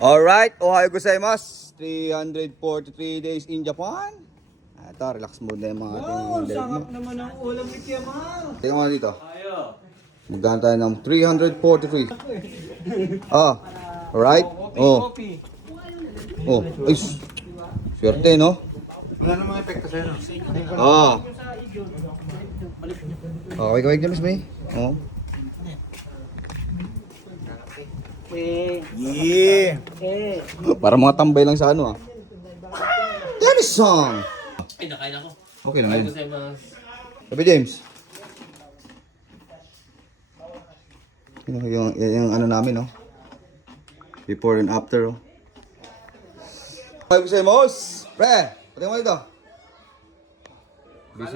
Alright, ohayo gozaimasu. 343 days in Japan. Ito, relax muna yung mga ating Wow, leg mo. sarap naman ang ulam ni Kiamar. Tingnan mo dito. Magkano tayo ng 343. Alright. Coffee. Ay, swerte, no? Wala namang epekto sa'yo. Okay, kawig James, may. Yeah! Para mga tambay lang sa ano, Jameson! Ay, nakain ako. Okay lang yun. Kasi mas... Sabi James. Yung ano namin, no? Before and after, oh. Sabi ko sa'yo, Mos! Pre! Pati mo ito.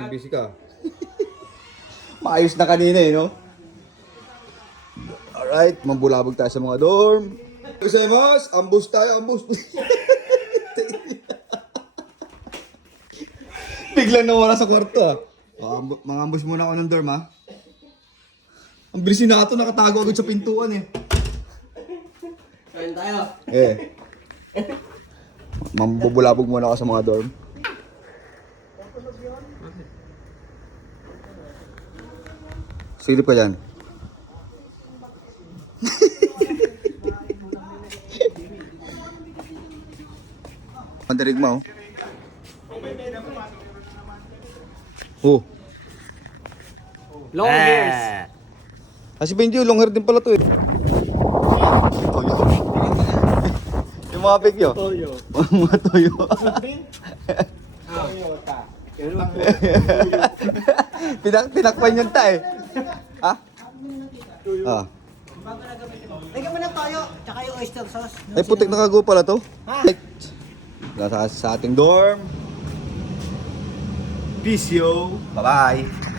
Busy ka. Maayos na kanina, eh, no? Alright, mambulabog tayo sa mga dorm. Sabi ko sa'yo, Mos! Ambush tayo, ambush! Biglang nawala sa kwarto, ah. Mga ambush muna ako ng dorm, ha? Ang bilis na ito, nakatago agad sa pintuan, eh. Kain tayo. Mambubulabog muna ako sa mga dorm. Silip ka dyan. Pandarig mo, oh. Long hairs. Si Benji, long hair din pala to, eh. Toyo. Yung mga pig nyo. Toyo. Mga toyo. Toyota. Tinakpan yung ta, eh. Ha? Lagyan mo ng toyo, tsaka yung oyster sauce. Ay, putik na kago pala to. Ha? Nasa sa ating dorm. Peace, yo. Bye-bye.